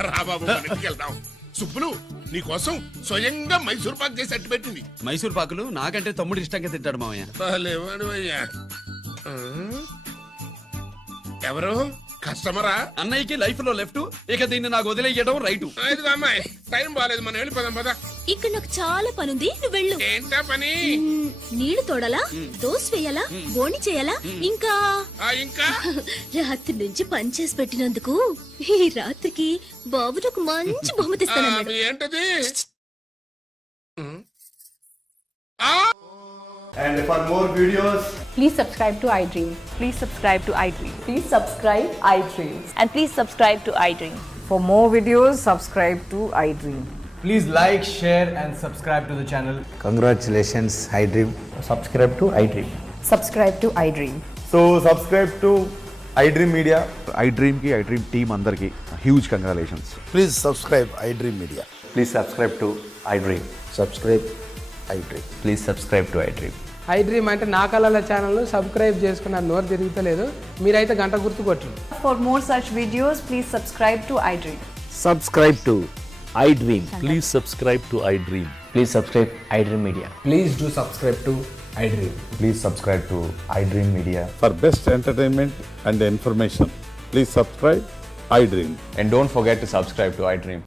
రా బాబు, ఇంటికి వెళ్దాం. సుబ్బులు, నీకోసం స్వయంగా మైసూర్ పాక్ చేసి అట్టు పెట్టింది. మైసూర్ పాకులు నాకంటే తమ్ముడు ఇష్టంగా తింటాడు మామయ్య. ఎవరు? కస్టమరా? అన్నయ్యకి లైఫ్ లో లెఫ్ట్, ఇక దీన్ని నాకు వదిలేయడం రైట్. ఇదిగో అమ్మాయి, టైం బాగాలేదు, మనం వెళ్ళిపోదాం పద. ఇక్కడ నాకు చాలా పనుంది, నువ్వు వెళ్ళు. ఏంటా పని? నీళ్లు తోడాలా, దోశ వేయాలా, బోని చేయాలా, ఇంకా ఇంకా రాత్రి నుంచి పని చేసి పెట్టినందుకు ఈ రాత్రికి బాబు నాకు మంచి బహుమతి ఇస్తానన్నాడు. ఏంటది? And for more videos, Please subscribe to iDream. Please subscribe to iDream. Please subscribe iDream. And please subscribe to iDream. for more videos, subscribe to iDream. Please like, share, and subscribe to the channel. Congratulations, iDream. Subscribe to iDream. Subscribe to iDream. So, subscribe to iDream Media. iDream ki iDream team andarki huge congratulations. Please subscribe iDream Media. Please subscribe to iDream. Subscribe iDream. Please subscribe to iDream. iDream అంటే నా కళల channel subscribe చేసుకున్న నోరు తిరుగుతలేదు, మీరైతే గంట గుర్తు కొట్టండి. For more such videos, please subscribe to iDream. Subscribe to iDream. Please subscribe to iDream. Please subscribe iDream Media. Please do subscribe to iDream. Please subscribe to iDream Media. For best entertainment and information, please subscribe iDream. And don't forget to subscribe to iDream.